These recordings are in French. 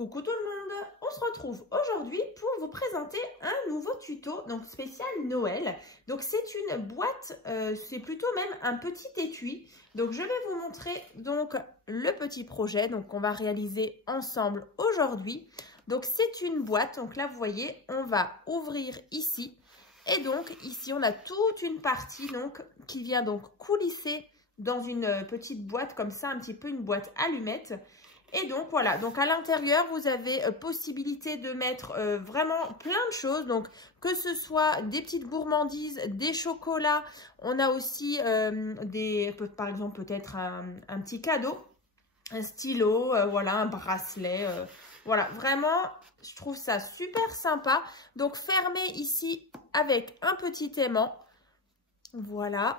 Coucou tout le monde, on se retrouve aujourd'hui pour vous présenter un nouveau tuto, donc spécial Noël. Donc c'est une boîte, c'est plutôt même un petit étui. Donc je vais vous montrer donc le petit projet donc qu'on va réaliser ensemble aujourd'hui. Donc c'est une boîte, donc là vous voyez, on va ouvrir ici. Et donc ici on a toute une partie donc qui vient donc coulisser dans une petite boîte comme ça, un petit peu une boîte allumette. Et donc voilà, donc à l'intérieur vous avez possibilité de mettre vraiment plein de choses, donc que ce soit des petites gourmandises, des chocolats, on a aussi par exemple peut-être un petit cadeau, un stylo, voilà, un bracelet, voilà, vraiment je trouve ça super sympa. Donc fermé ici avec un petit aimant, voilà.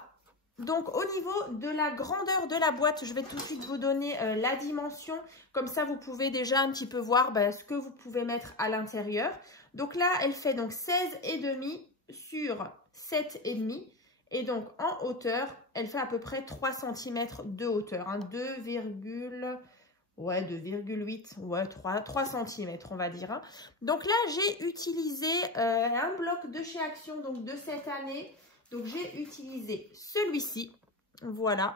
Donc au niveau de la grandeur de la boîte, je vais tout de suite vous donner la dimension. Comme ça, vous pouvez déjà un petit peu voir ce que vous pouvez mettre à l'intérieur. Donc là, elle fait donc 16,5 sur 7,5. Et donc en hauteur, elle fait à peu près 3 cm de hauteur. Hein, 2,8, ouais, 3 cm on va dire. Hein. Donc là, j'ai utilisé un bloc de chez Action, donc de cette année. Donc, j'ai utilisé celui-ci, voilà,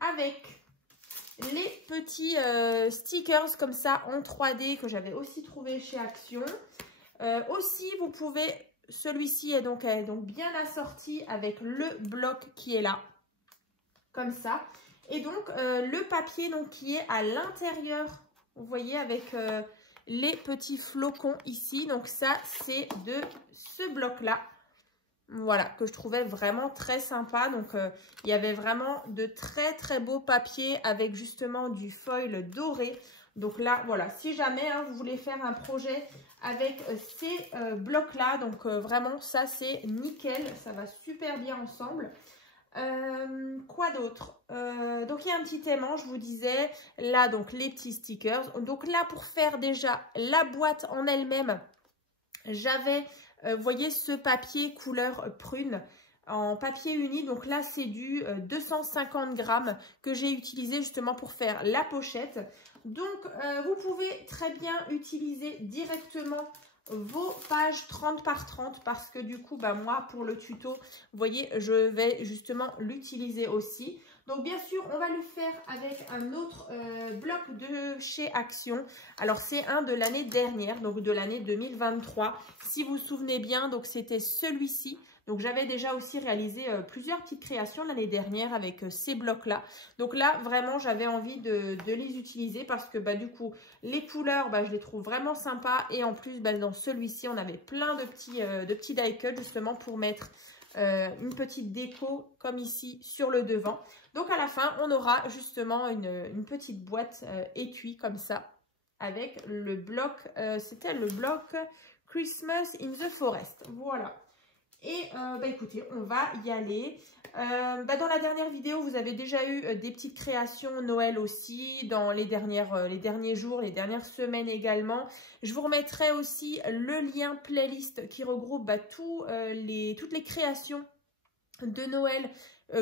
avec les petits stickers comme ça en 3D que j'avais aussi trouvé chez Action. Aussi, vous pouvez, celui-ci est donc bien assorti avec le bloc qui est là, comme ça. Et donc, le papier donc, qui est à l'intérieur, vous voyez, avec les petits flocons ici. Donc, ça, c'est de ce bloc-là. Voilà, que je trouvais vraiment très sympa. Donc, il y avait vraiment de très, très beaux papiers avec justement du foil doré. Donc là, voilà, si jamais hein, vous voulez faire un projet avec ces blocs-là, donc vraiment, ça, c'est nickel. Ça va super bien ensemble. Quoi d'autre? Donc, il y a un petit aimant, je vous disais. Là, donc, les petits stickers. Donc là, pour faire déjà la boîte en elle-même, j'avais... vous voyez ce papier couleur prune en papier uni. Donc là, c'est du 250 grammes que j'ai utilisé justement pour faire la pochette. Donc, vous pouvez très bien utiliser directement vos pages 30 par 30 parce que du coup, moi, pour le tuto, vous voyez, je vais justement l'utiliser aussi. Donc, bien sûr, on va le faire avec un autre bloc de chez Action. Alors, c'est un de l'année dernière, donc de l'année 2023. Si vous vous souvenez bien, donc c'était celui-ci. Donc, j'avais déjà aussi réalisé plusieurs petites créations l'année dernière avec ces blocs-là. Donc là, vraiment, j'avais envie de les utiliser parce que du coup, les couleurs, je les trouve vraiment sympas. Et en plus, dans celui-ci, on avait plein de petits die cuts justement pour mettre une petite déco comme ici sur le devant. Donc à la fin, on aura justement une petite boîte étui comme ça avec le bloc, c'était le bloc Christmas in the Forest. Voilà. Et écoutez, on va y aller. Dans la dernière vidéo, vous avez déjà eu des petites créations Noël aussi, dans les derniers jours, les dernières semaines également. Je vous remettrai aussi le lien playlist qui regroupe toutes les créations de Noël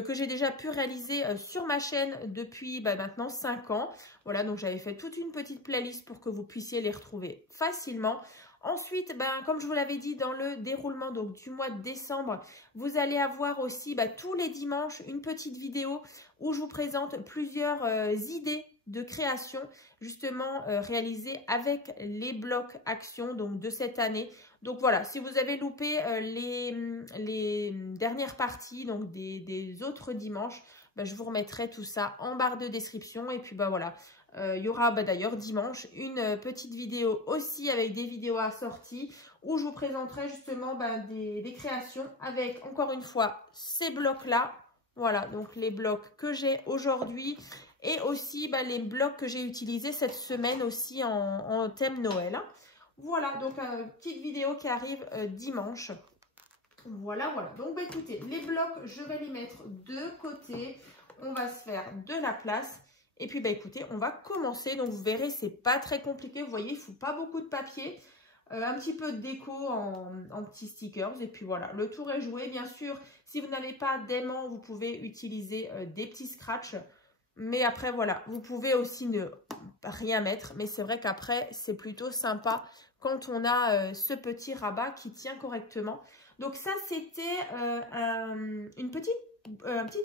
que j'ai déjà pu réaliser sur ma chaîne depuis maintenant 5 ans. Voilà, donc j'avais fait toute une petite playlist pour que vous puissiez les retrouver facilement. Ensuite, comme je vous l'avais dit dans le déroulement donc, du mois de décembre, vous allez avoir aussi tous les dimanches une petite vidéo où je vous présente plusieurs idées de création justement réalisées avec les blocs Action donc de cette année. Donc voilà, si vous avez loupé les dernières parties donc des autres dimanches, je vous remettrai tout ça en barre de description. Et puis voilà, il y aura d'ailleurs dimanche une petite vidéo aussi avec des vidéos assorties où je vous présenterai justement des créations avec encore une fois ces blocs-là. Voilà, donc les blocs que j'ai aujourd'hui et aussi les blocs que j'ai utilisés cette semaine aussi en thème Noël. Hein. Voilà, donc une petite vidéo qui arrive dimanche. Voilà. Donc, écoutez, les blocs, je vais les mettre de côté. On va se faire de la place. Et puis, écoutez, on va commencer. Donc, vous verrez, c'est pas très compliqué. Vous voyez, il ne faut pas beaucoup de papier. Un petit peu de déco en petits stickers. Et puis, voilà, le tour est joué. Bien sûr, si vous n'avez pas d'aimant, vous pouvez utiliser des petits scratchs. Mais après, voilà, vous pouvez aussi ne rien mettre. Mais c'est vrai qu'après, c'est plutôt sympa quand on a ce petit rabat qui tient correctement. Donc ça, c'était un petit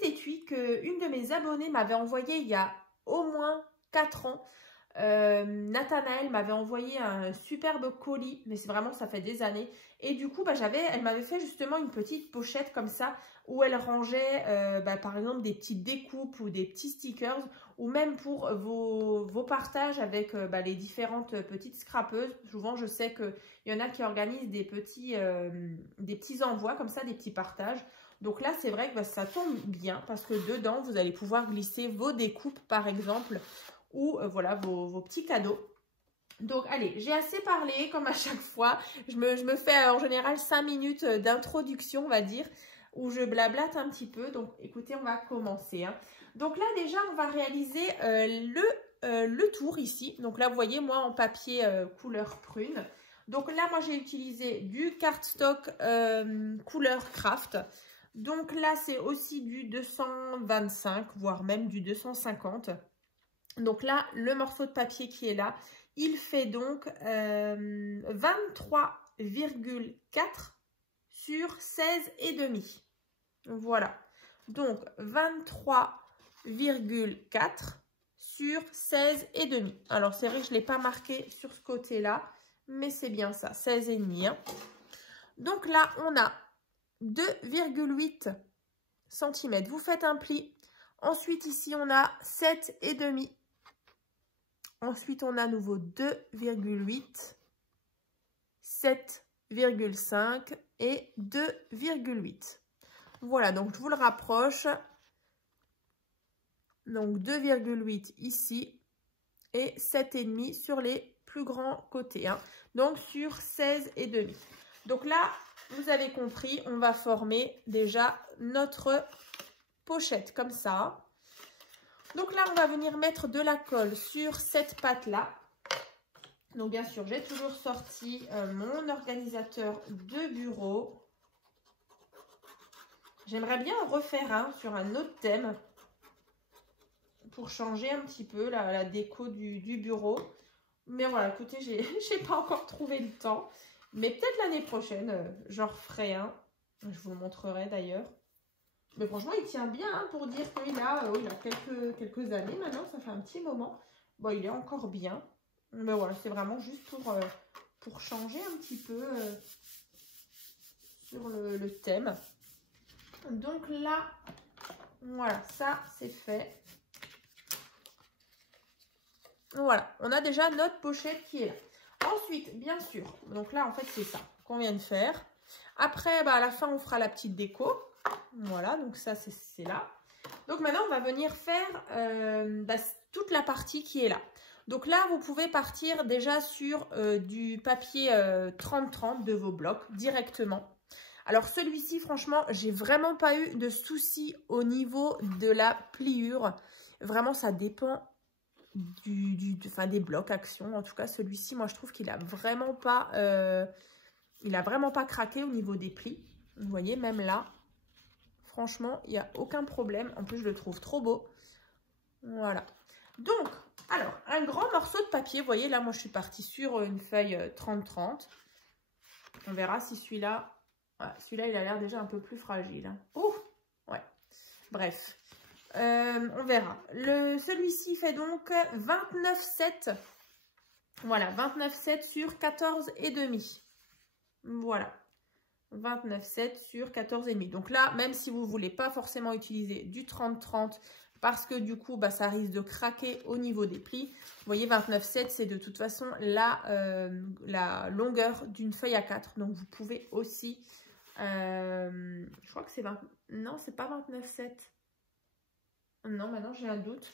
étui qu'une de mes abonnées m'avait envoyé il y a au moins 4 ans. Nathanaël m'avait envoyé un superbe colis, mais c'est vraiment, ça fait des années. Et du coup, elle m'avait fait justement une petite pochette comme ça, où elle rangeait par exemple des petites découpes ou des petits stickers, ou même pour vos partages avec les différentes petites scrapeuses. Souvent, je sais qu'il y en a qui organisent des petits envois comme ça, des petits partages. Donc là, c'est vrai que ça tombe bien parce que dedans, vous allez pouvoir glisser vos découpes par exemple, ou voilà vos petits cadeaux. Donc allez, j'ai assez parlé comme à chaque fois. Je me fais en général 5 minutes d'introduction, on va dire, où je blablate un petit peu. Donc écoutez, on va commencer. Hein. Donc là déjà, on va réaliser le tour ici. Donc là, vous voyez, moi en papier couleur prune. Donc là, moi j'ai utilisé du cardstock couleur craft. Donc là, c'est aussi du 225, voire même du 250. Donc là, le morceau de papier qui est là, il fait donc 23,4 sur 16,5. Voilà. Donc 23,4 sur 16,5. Alors c'est vrai que je ne l'ai pas marqué sur ce côté-là, mais c'est bien ça, 16,5. Hein. Donc là, on a 2,8 cm. Vous faites un pli. Ensuite, ici, on a 7,5. Ensuite, on a à nouveau 2,8, 7,5 et 2,8. Voilà, donc je vous le rapproche. Donc 2,8 ici et 7,5 sur les plus grands côtés. Hein. Donc sur 16,5. Donc là, vous avez compris, on va former déjà notre pochette comme ça. Donc là, on va venir mettre de la colle sur cette pâte-là. Donc bien sûr, j'ai toujours sorti mon organisateur de bureau. J'aimerais bien en refaire un sur un autre thème pour changer un petit peu la déco du bureau. Mais voilà, écoutez, j'ai pas encore trouvé le temps. Mais peut-être l'année prochaine, j'en referai un. Je vous le montrerai d'ailleurs. Mais franchement, il tient bien hein, pour dire qu'il a, il a quelques années maintenant. Ça fait un petit moment. Bon, il est encore bien. Mais voilà, c'est vraiment juste pour changer un petit peu sur le thème. Donc là, voilà, ça c'est fait. Voilà, on a déjà notre pochette qui est là. Ensuite, bien sûr, donc là en fait c'est ça qu'on vient de faire. Après, à la fin on fera la petite déco. Voilà, donc ça c'est là. Donc maintenant on va venir faire toute la partie qui est là. Donc là vous pouvez partir déjà sur du papier 30-30 de vos blocs directement. Alors celui-ci franchement j'ai vraiment pas eu de soucis au niveau de la pliure. Vraiment ça dépend des blocs action. En tout cas celui-ci moi je trouve qu'il a vraiment pas craqué au niveau des plis. Vous voyez même là. Franchement, il n'y a aucun problème. En plus, je le trouve trop beau. Voilà. Donc, alors, un grand morceau de papier. Vous voyez, là, moi, je suis partie sur une feuille 30-30. On verra si celui-là... Voilà, celui-là, il a l'air déjà un peu plus fragile. Hein. Ouh, ouais. Bref. On verra. Celui-ci fait donc 29,7. Voilà, 29,7 sur 14,5. Voilà. 29,7 sur 14,5. Donc là, même si vous ne voulez pas forcément utiliser du 30-30 parce que du coup, ça risque de craquer au niveau des plis. Vous voyez, 29,7, c'est de toute façon la longueur d'une feuille A4. Donc vous pouvez aussi, je crois que c'est 20... Non, c'est pas 29,7. Non, maintenant j'ai un doute.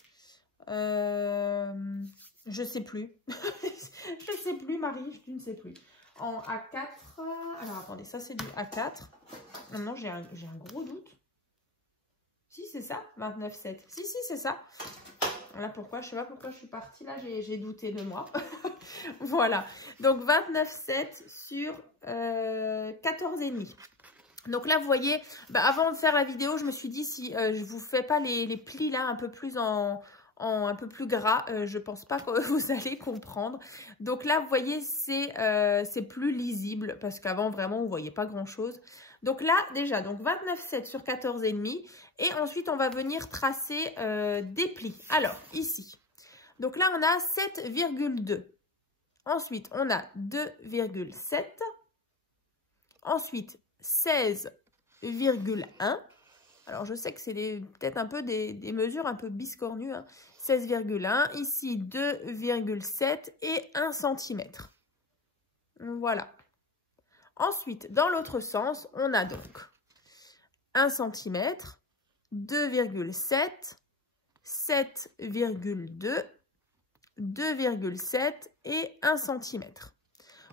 Je sais plus. Je sais plus, Marie, je ne sais plus. En A4, alors attendez, ça c'est du A4. Non, j'ai un gros doute. Si, c'est ça, 29,7. Si, c'est ça. Voilà pourquoi, je sais pas pourquoi je suis partie là, j'ai douté de moi. Voilà, donc 29,7 sur 14,5. Donc là, vous voyez, avant de faire la vidéo, je me suis dit si je vous fais pas les plis là un peu plus en en un peu plus gras, je pense pas que vous allez comprendre. Donc là, vous voyez, c'est plus lisible parce qu'avant, vraiment, vous voyez pas grand-chose. Donc là, déjà, donc 29,7 sur 14,5. Et ensuite, on va venir tracer des plis. Alors, ici. Donc là, on a 7,2. Ensuite, on a 2,7. Ensuite, 16,1. Alors, je sais que c'est peut-être un peu des mesures un peu biscornues. Hein. 16,1. Ici, 2,7 et 1 cm. Voilà. Ensuite, dans l'autre sens, on a donc 1 cm, 2,7, 7,2, 2,7 et 1 cm.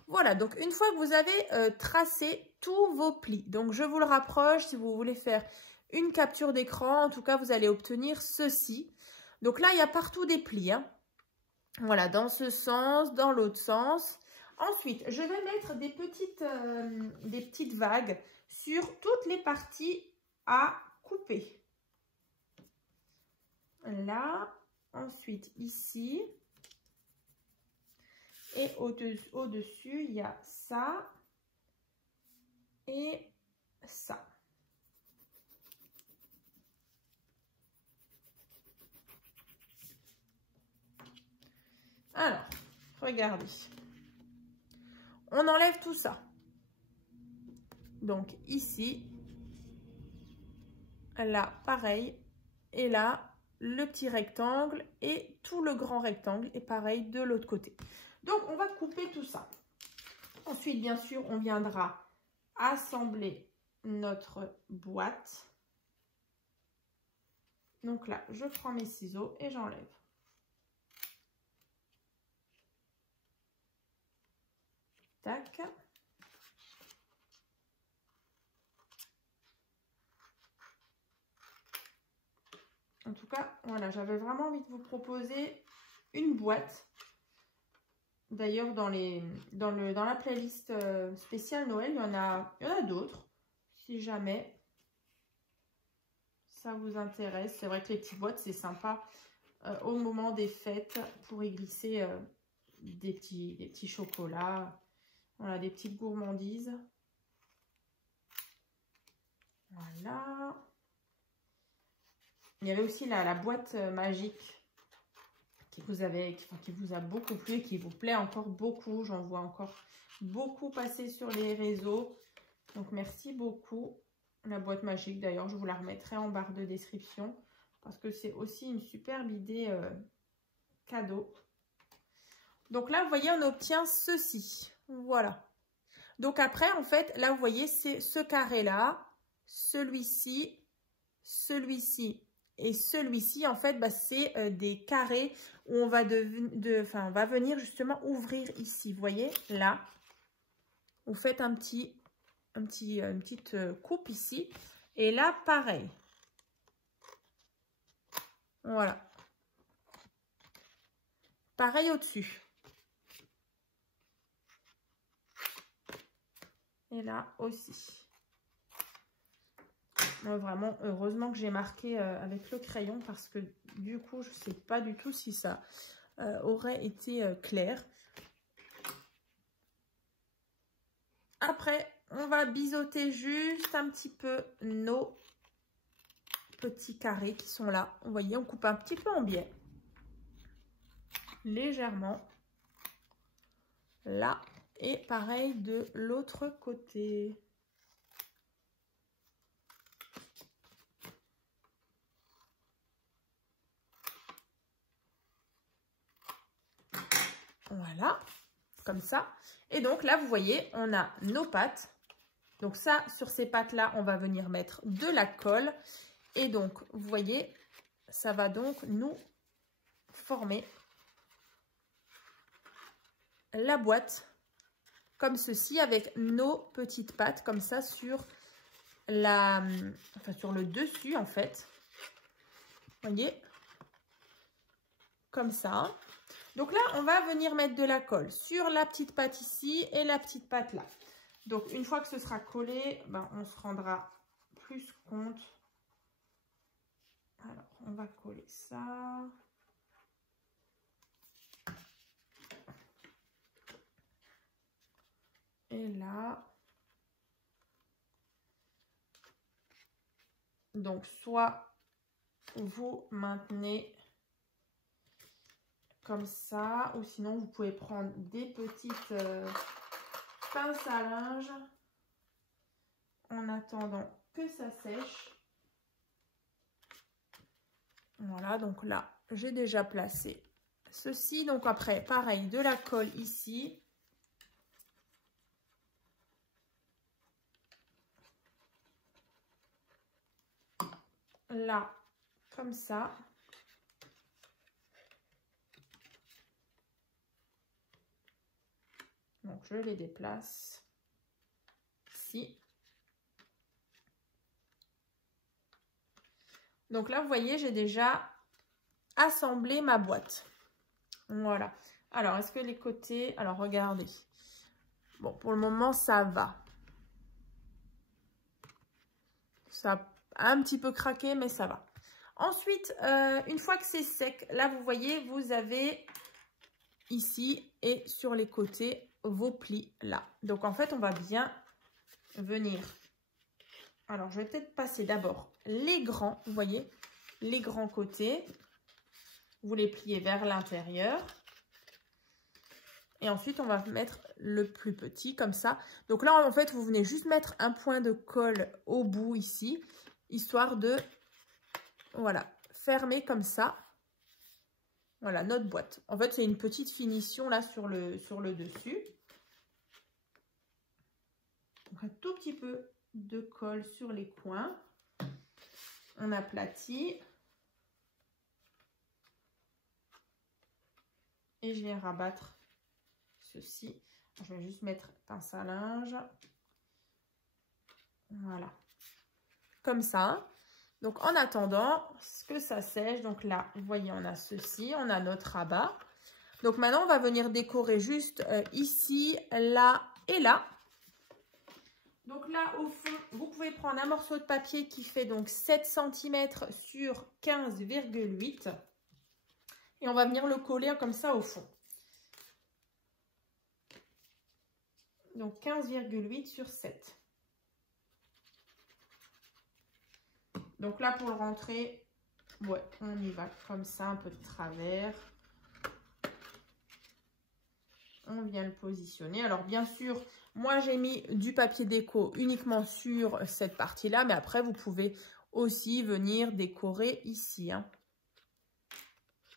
Voilà, donc une fois que vous avez tracé tous vos plis, donc je vous le rapproche, si vous voulez faire une capture d'écran, en tout cas vous allez obtenir ceci. Donc là, il y a partout des plis, hein. Voilà, dans ce sens, dans l'autre sens. Ensuite, je vais mettre des petites vagues sur toutes les parties à couper. Là, ensuite ici. Et au-dessus, il y a ça et ça. Alors, regardez. On enlève tout ça. Donc ici, là, pareil. Et là, le petit rectangle et tout le grand rectangle. Et pareil de l'autre côté. Donc, on va couper tout ça. Ensuite, bien sûr, on viendra assembler notre boîte. Donc là, je prends mes ciseaux et j'enlève. Tac. En tout cas, voilà, j'avais vraiment envie de vous proposer une boîte. D'ailleurs, dans la playlist spéciale Noël, il y en a d'autres, si jamais ça vous intéresse. C'est vrai que les petites boîtes, c'est sympa au moment des fêtes pour y glisser des petits chocolats, voilà, des petites gourmandises. Voilà. Il y avait aussi la boîte magique qui vous a beaucoup plu et qui vous plaît encore beaucoup. J'en vois encore beaucoup passer sur les réseaux. Donc, merci beaucoup. La boîte magique, d'ailleurs, je vous la remettrai en barre de description parce que c'est aussi une superbe idée cadeau. Donc là, vous voyez, on obtient ceci. Voilà. Donc après, en fait, là, vous voyez, c'est ce carré-là, celui-ci, celui-ci et celui-ci. En fait, bah, c'est des carrés où on va, on va venir justement ouvrir ici. Vous voyez, là, vous faites une petite coupe ici. Et là, pareil. Voilà. Pareil au-dessus. Et là aussi. Moi, vraiment, heureusement que j'ai marqué avec le crayon parce que du coup, je ne sais pas du tout si ça aurait été clair. Après, on va biseauter juste un petit peu nos petits carrés qui sont là. Vous voyez, on coupe un petit peu en biais. Légèrement. Là. Et pareil de l'autre côté. Voilà, comme ça. Et donc là, vous voyez, on a nos pattes. Donc ça, sur ces pattes-là, on va venir mettre de la colle. Et donc, vous voyez, ça va donc nous former la boîte comme ceci avec nos petites pattes comme ça sur sur le dessus en fait. Vous voyez, comme ça. Donc là, on va venir mettre de la colle sur la petite patte ici et la petite patte là. Donc, une fois que ce sera collé, ben, on se rendra plus compte. Alors, on va coller ça. et là. Donc, soit vous maintenez comme ça, ou sinon vous pouvez prendre des petites pinces à linge en attendant que ça sèche. Voilà, donc là, j'ai déjà placé ceci. Donc après, pareil, de la colle ici. Là, comme ça. Donc, je les déplace ici. Donc là, vous voyez, j'ai déjà assemblé ma boîte. Voilà. Alors, est-ce que les côtés... Alors, regardez. Bon, pour le moment, ça va. Ça a un petit peu craqué, mais ça va. Ensuite, une fois que c'est sec, là, vous voyez, vous avez ici et sur les côtés vos plis là. Donc, en fait, on va bien venir. Alors, je vais peut-être passer d'abord les grands, vous voyez, les grands côtés. Vous les pliez vers l'intérieur. Et ensuite, on va mettre le plus petit comme ça. Donc là, en fait, vous venez juste mettre un point de colle au bout ici, histoire de, voilà, fermer comme ça. Voilà, notre boîte. En fait, c'est une petite finition là sur le dessus. Donc, un tout petit peu de colle sur les coins. On aplatit. Et je viens rabattre ceci. Je vais juste mettre pince à linge. Voilà. Comme ça. Donc, en attendant que ça sèche, donc là, vous voyez, on a ceci, on a notre rabat. Donc, maintenant, on va venir décorer juste ici, là et là. Donc là, au fond, vous pouvez prendre un morceau de papier qui fait donc 7 cm sur 15,8. Et on va venir le coller comme ça au fond. Donc 15,8 sur 7. Donc là, pour le rentrer, ouais, on y va comme ça, un peu de travers. On vient le positionner. Alors, bien sûr, moi, j'ai mis du papier déco uniquement sur cette partie-là. Mais après, vous pouvez aussi venir décorer ici. Hein.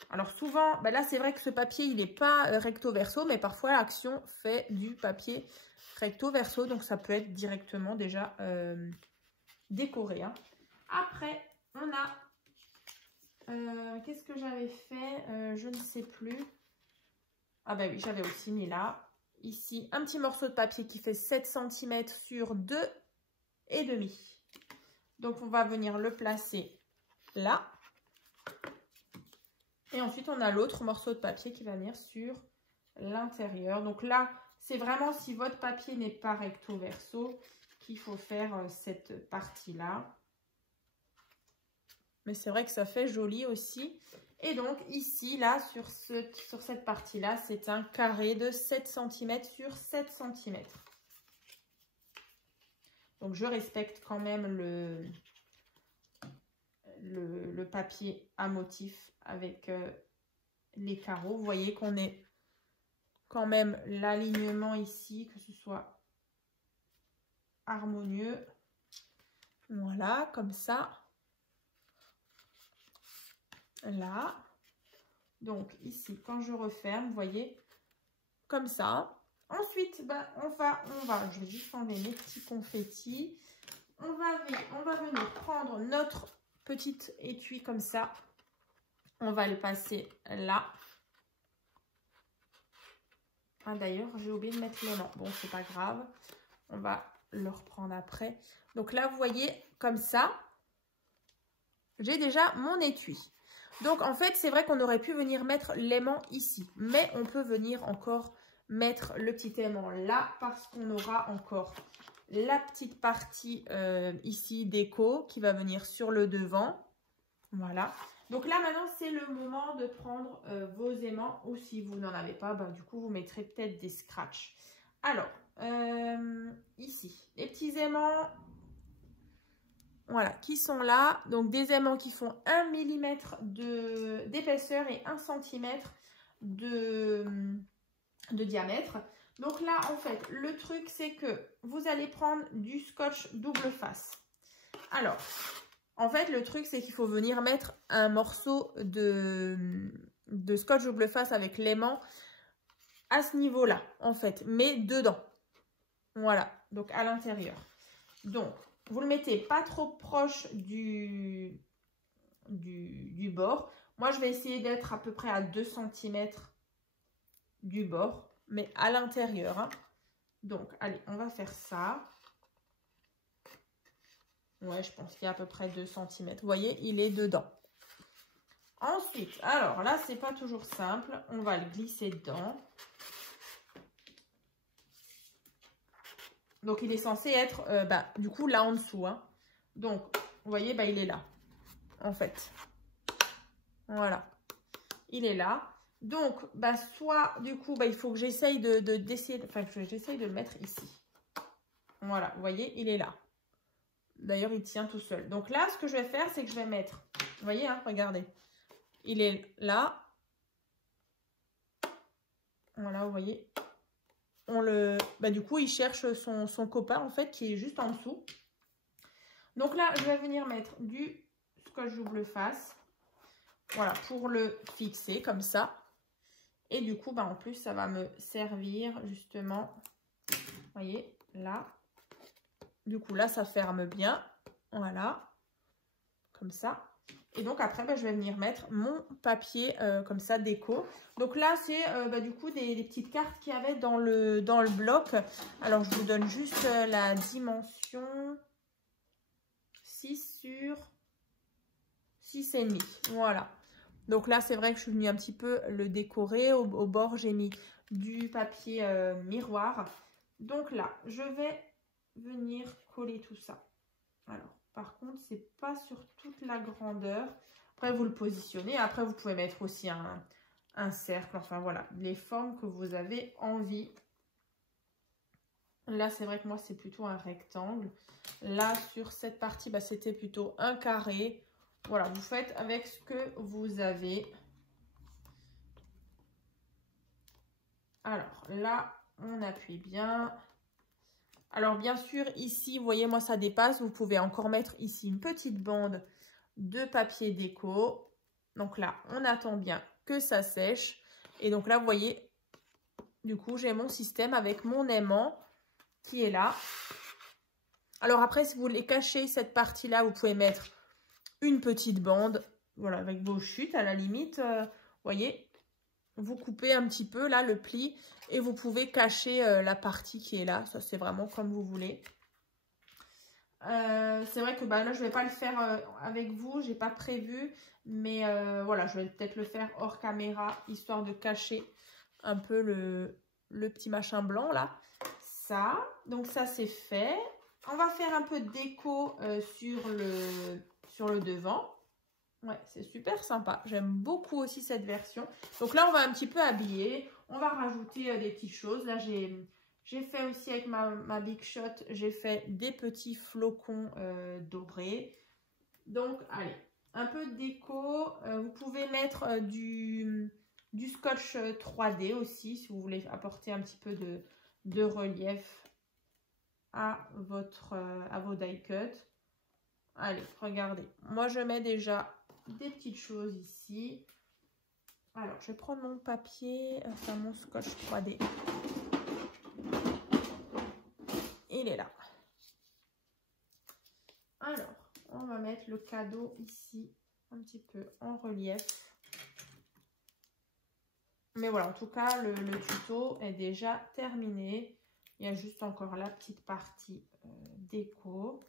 Alors, souvent, ben là, c'est vrai que ce papier, il n'est pas recto-verso. Mais parfois, Action fait du papier recto-verso. Donc, ça peut être directement déjà décoré. Hein. Après, on a... qu'est-ce que j'avais fait? Je ne sais plus. Ah ben oui, j'avais aussi mis là. Ici, un petit morceau de papier qui fait 7 cm sur 2,5. Donc, on va venir le placer là. Et ensuite, on a l'autre morceau de papier qui va venir sur l'intérieur. Donc là, c'est vraiment si votre papier n'est pas recto verso qu'il faut faire cette partie-là. Mais c'est vrai que ça fait joli aussi. Et donc ici, là, sur cette partie-là, c'est un carré de 7 cm sur 7 cm. Donc je respecte quand même le papier à motif avec les carreaux. Vous voyez qu'on est quand même l'alignement ici, que ce soit harmonieux. Voilà, comme ça. Là, donc ici, quand je referme, vous voyez, comme ça. Ensuite, ben, on va, je vais juste enlever mes petits confettis. On va venir prendre notre petit étui comme ça. On va le passer là. Ah, d'ailleurs, j'ai oublié de mettre l'aimant. Bon, c'est pas grave. On va le reprendre après. Donc là, vous voyez, comme ça, j'ai déjà mon étui. Donc, en fait, c'est vrai qu'on aurait pu venir mettre l'aimant ici. Mais on peut venir encore mettre le petit aimant là parce qu'on aura encore la petite partie ici déco qui va venir sur le devant. Voilà. Donc là, maintenant, c'est le moment de prendre vos aimants. Ou si vous n'en avez pas, ben, du coup, vous mettrez peut-être des scratchs. Alors, ici. Les petits aimants, voilà, qui sont là. Donc, des aimants qui font 1 mm d'épaisseur et 1 cm de diamètre. Donc là, en fait, le truc, c'est que vous allez prendre du scotch double face. Alors, en fait, le truc, c'est qu'il faut venir mettre un morceau de scotch double face avec l'aimant à ce niveau-là, en fait, mais dedans. Voilà, donc à l'intérieur. Donc, vous le mettez pas trop proche du bord. Moi, je vais essayer d'être à peu près à 2 cm du bord, mais à l'intérieur. Hein. Donc, allez, on va faire ça. Ouais, je pense qu'il y a à peu près 2 cm. Vous voyez, il est dedans. Ensuite, alors là, c'est pas toujours simple. On va le glisser dedans. Donc, il est censé être, du coup, là en dessous. Hein. Donc, vous voyez, il est là, en fait. Voilà. Il est là. Donc, soit, du coup, il faut que j'essaye d'essayer de le mettre ici. Voilà, vous voyez, il est là. D'ailleurs, il tient tout seul. Donc là, ce que je vais faire, c'est que je vais mettre, vous voyez, hein, regardez. Il est là. Voilà, vous voyez. On le, du coup, il cherche son copain, en fait, qui est juste en dessous. Donc là, je vais venir mettre du scotch double face. Voilà, pour le fixer, comme ça. Et du coup, en plus, ça va me servir, justement, vous voyez, là. Du coup, là, ça ferme bien. Voilà, comme ça. Et donc, après, je vais venir mettre mon papier comme ça, déco. Donc là, c'est du coup des petites cartes qu'il y avait dans le bloc. Alors, je vous donne juste la dimension 6 sur 6,5. Voilà. Donc là, c'est vrai que je suis venue un petit peu le décorer. Au bord, j'ai mis du papier miroir. Donc là, je vais venir coller tout ça. Alors, par contre, c'est pas sur toute la grandeur. Après, vous le positionnez. Après, vous pouvez mettre aussi un cercle. Enfin, voilà, les formes que vous avez envie. Là, c'est vrai que moi, c'est plutôt un rectangle. Là, sur cette partie, c'était plutôt un carré. Voilà, vous faites avec ce que vous avez. Alors, là, on appuie bien. Alors, bien sûr, ici, vous voyez, moi, ça dépasse. Vous pouvez encore mettre ici une petite bande de papier déco. Donc là, on attend bien que ça sèche. Et donc là, vous voyez, du coup, j'ai mon système avec mon aimant qui est là. Alors après, si vous voulez cacher cette partie-là, vous pouvez mettre une petite bande, voilà, avec vos chutes à la limite. Vous voyez, vous coupez un petit peu là le pli et vous pouvez cacher la partie qui est là. Ça, c'est vraiment comme vous voulez. C'est vrai que là, je vais pas le faire avec vous, j'ai pas prévu. Mais voilà, je vais peut-être le faire hors caméra, histoire de cacher un peu le petit machin blanc là. Ça, donc ça c'est fait. On va faire un peu de déco sur le devant. Ouais, c'est super sympa. J'aime beaucoup aussi cette version. Donc là, on va un petit peu habiller. On va rajouter des petites choses. Là, j'ai fait aussi avec ma Big Shot, j'ai fait des petits flocons dorés. Donc, allez, un peu de déco. Vous pouvez mettre du scotch 3D aussi, si vous voulez apporter un petit peu de relief à vos die cuts. Allez, regardez. Moi, je mets déjà des petites choses ici. Alors, je vais prendre mon papier, enfin mon scotch 3D. Il est là. Alors, on va mettre le cadeau ici, un petit peu en relief. Mais voilà, en tout cas, le tuto est déjà terminé. Il y a juste encore la petite partie déco.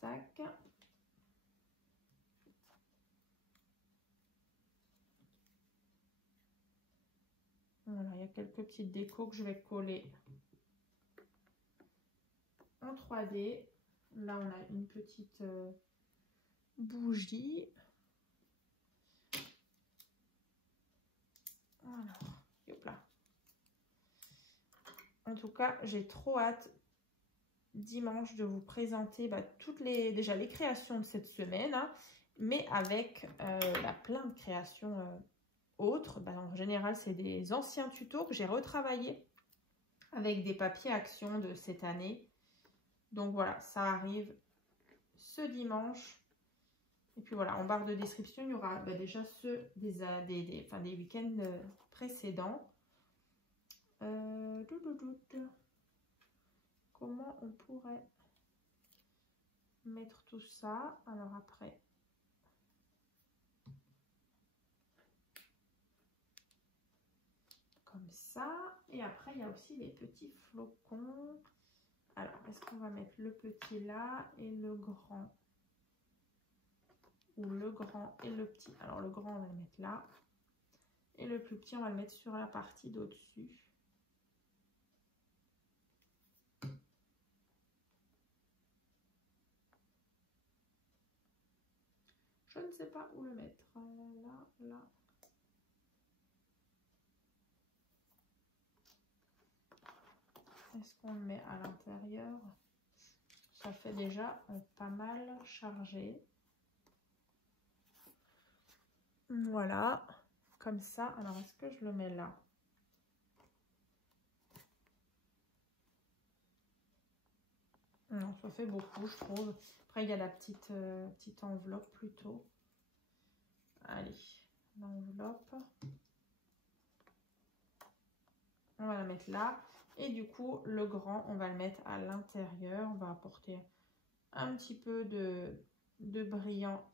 Tac. Voilà, il y a quelques petites décos que je vais coller en 3D. Là, on a une petite bougie. En tout cas, j'ai trop hâte dimanche de vous présenter toutes déjà les créations de cette semaine, hein, mais avec plein de créations autres. En général, c'est des anciens tutos que j'ai retravaillés avec des papiers action de cette année. Donc voilà, ça arrive ce dimanche. Et puis voilà, en barre de description, il y aura déjà ceux des week-ends précédents. Comment on pourrait mettre tout ça? Alors après, comme ça. Et après, il y a aussi les petits flocons. Alors, est-ce qu'on va mettre le petit là et le grand? Ou le grand et le petit? Alors, le grand, on va le mettre là. Et le plus petit, on va le mettre sur la partie d'au-dessus. Je ne sais pas où le mettre. Là, là. Est-ce qu'on le met à l'intérieur? Ça fait déjà pas mal chargé. Voilà, comme ça. Alors, est-ce que je le mets là? Non, ça fait beaucoup, je trouve. Après, il y a la petite enveloppe plutôt. Allez, l'enveloppe. On va la mettre là. Et du coup, le grand, on va le mettre à l'intérieur. On va apporter un petit peu de brillant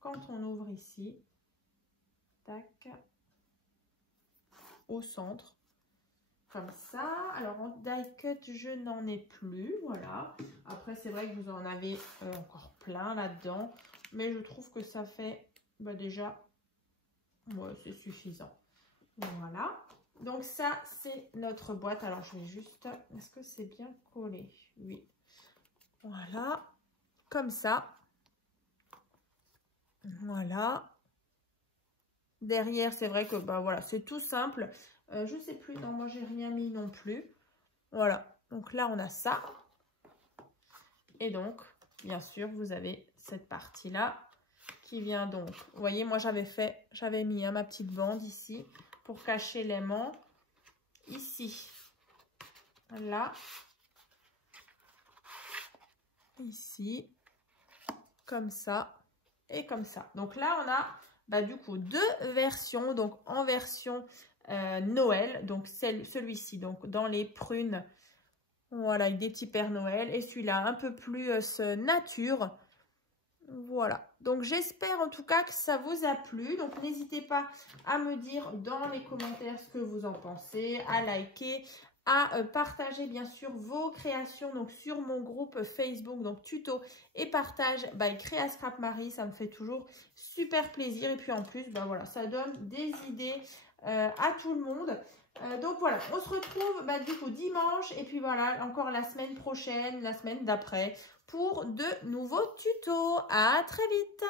quand on ouvre ici. Tac. Au centre. Comme ça. Alors, en die cut, je n'en ai plus. Voilà. Après, c'est vrai que vous en avez encore plein là-dedans. Mais je trouve que ça fait déjà, ouais, c'est suffisant. Voilà. Donc, ça, c'est notre boîte. Alors, je vais juste... Est-ce que c'est bien collé? Oui. Voilà. Comme ça. Voilà. Derrière, c'est vrai que, voilà, c'est tout simple. Je sais plus. Non, moi, j'ai rien mis non plus. Voilà. Donc, là, on a ça. Et donc, bien sûr, vous avez cette partie-là qui vient donc... Vous voyez, moi, j'avais mis ma petite bande ici pour cacher l'aimant. Ici. Là. Ici. Comme ça. Et comme ça. Donc là, on a du coup 2 versions. Donc en version Noël. Donc celui-ci. Donc dans les prunes. Voilà, avec des petits Pères Noël. Et celui-là, un peu plus nature. Voilà. Donc j'espère en tout cas que ça vous a plu. Donc n'hésitez pas à me dire dans les commentaires ce que vous en pensez. À liker. À partager bien sûr vos créations donc sur mon groupe Facebook, donc tuto et partage by Créa Scrap Marie, ça me fait toujours super plaisir et puis en plus voilà, ça donne des idées à tout le monde. Donc voilà, on se retrouve du coup dimanche et puis voilà encore la semaine prochaine, la semaine d'après pour de nouveaux tutos. À très vite.